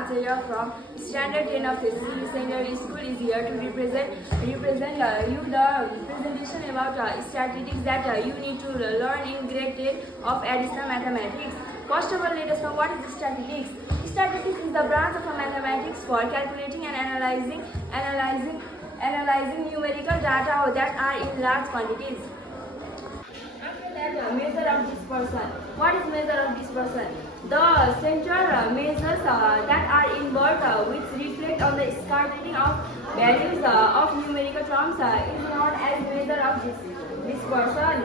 Acharya from Standard 10 of SSC Secondary School is here to represent you the presentation about statistics that you need to learn in grade 10 of additional mathematics. First of all, let us know what is statistics. Statistics is the branch of mathematics for calculating and analyzing numerical data that are in large quantities. Measure of dispersion. What is measure of dispersion? The center measures that are inward which reflect on the scattering of values of numerical terms is known as measure of dispersion.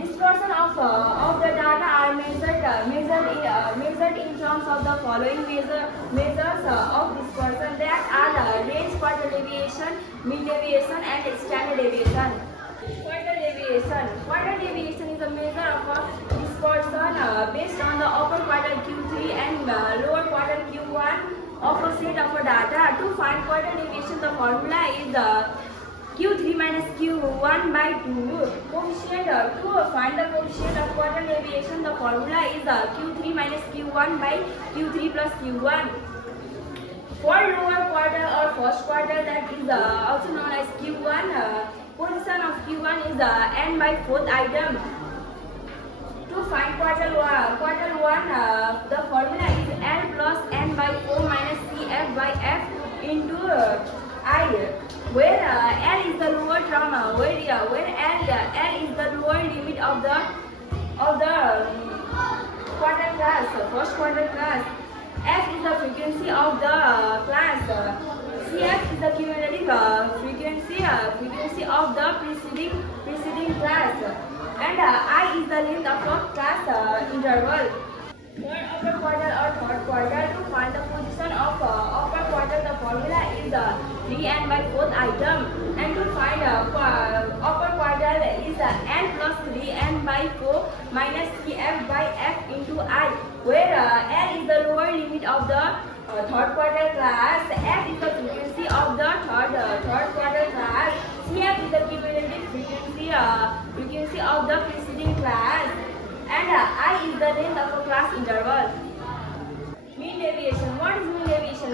Dispersion of the data are measured in terms of the following measures of dispersion that are range, quarter deviation, mean deviation, and standard deviation. Quarter deviation is a measure of dispersion based on the upper quarter Q3 and lower quarter Q1 of a set of data. To find quarter deviation, the formula is Q3 minus Q1 by 2. To find the coefficient of quarter deviation, the formula is Q3 minus Q1 by Q3 plus Q1. For lower quarter or first quarter, that is also known as Q1, position of Q1 is n by 4th item. To find quarter 1, the formula is n plus n by 4 minus Cf by f into I, where L is the lower term, where L is the lower limit of the quarter class, first quarter class. F is the frequency of the class. Cf is the cumulative frequency of the preceding class, and I is the length of a class interval. For upper quarter or third quarter, to find the position of upper quarter, the formula is 3n by 4th item, and to find upper quarter is n plus 3n by 4 minus Cf by f into I, where L is the lower limit of the third quarter class, f is the frequency of the third quarter class, Cf is the cumulative frequency of the preceding class, and I is the length of a class interval. Mean deviation. What is mean deviation?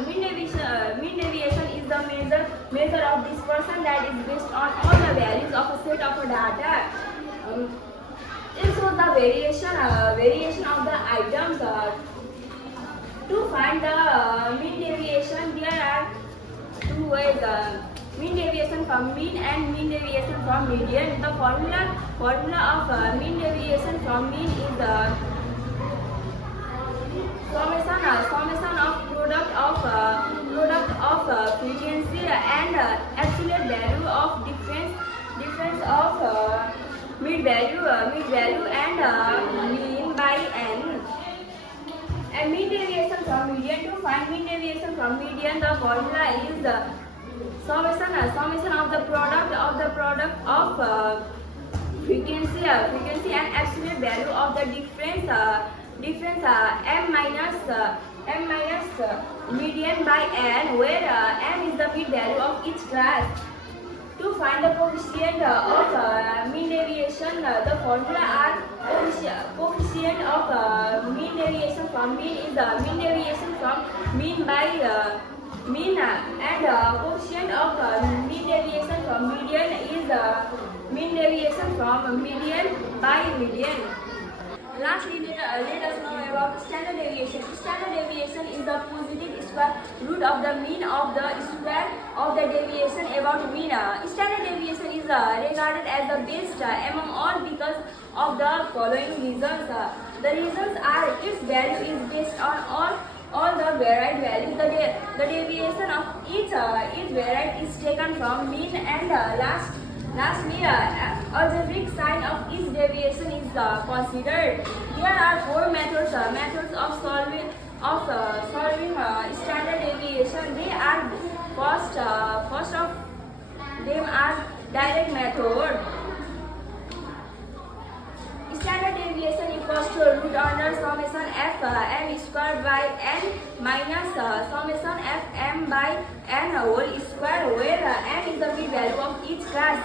Mean deviation is the measure of dispersion that is based on all the values of a set of data. It shows the variation of the items. To find the mean deviation, there are two ways: mean deviation from mean and mean deviation from median. The formula of mean deviation from mean is summation of product of frequency and absolute value of difference of mid value and mean by n. And mean deviation from median. To find mean deviation from median, the formula is summation of the product of frequency and absolute value of the difference m minus median by n, where n is the mid value of each class. To find the coefficient of mean deviation, the formula are coefficient of mean deviation from mean is mean deviation from mean by mean, and coefficient of mean deviation from median is mean deviation from median by median. Lastly, let us know about standard deviation. Standard deviation is the positive square root of the mean of the square of the deviation about mean. Standard deviation is regarded as the best among all because of the following reasons. The reasons are its value is based on all the varied values. The deviation of each varied is taken from mean, and lastly, algebraic sign of each deviation is considered. There are four methods of solving standard deviation. They are first of them are direct method. Standard deviation equals to root under summation f m squared by n minus summation f m by n whole square, where n is the mean value of each class.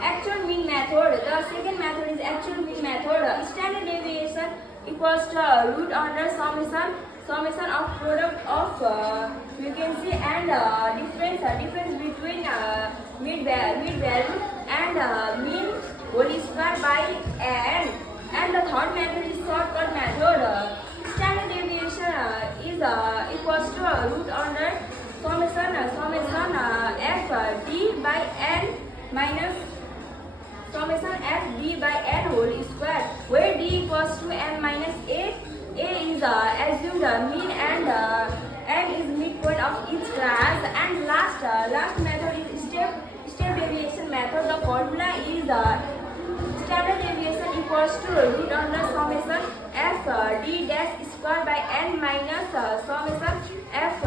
Actual mean method. The second method is actual mean method. Standard deviation equals equals to root under summation of product of frequency and difference between mid value and mean whole square by n. And the third method is shortcut method. Standard deviation is equals to root under summation f d by n minus summation f d by n whole square, where d equals to n minus a. A is assumed mean and n is midpoint of each class. And last method is step deviation method. The formula is standard deviation equals to root under summation f d dash square by n minus summation f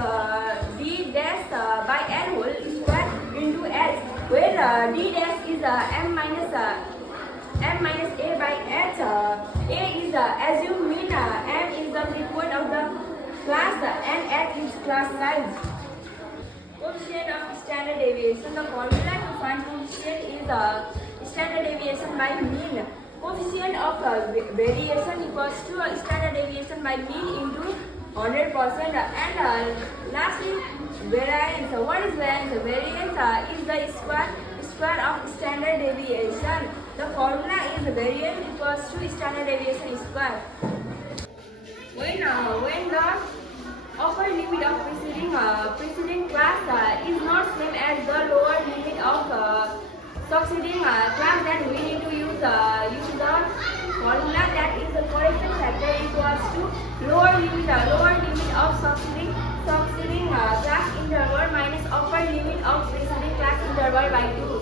d dash by n whole square into h, where d dash is m minus a by h. A is assumed mean, n is the midpoint of the class, and h is class size. Coefficient of standard deviation. The formula to find coefficient is standard deviation by mean. Coefficient of variation equals to standard deviation by mean into 100%. And lastly, variance. What is variance? Variance is the square of standard deviation. The formula is variance equals to standard deviation square. When the upper limit of preceding class is not same as the lower limit of succeeding class, then we need to use the formula, that is the correction factor equals to lower limit of succeeding class interval minus upper limit of preceding class interval by 2.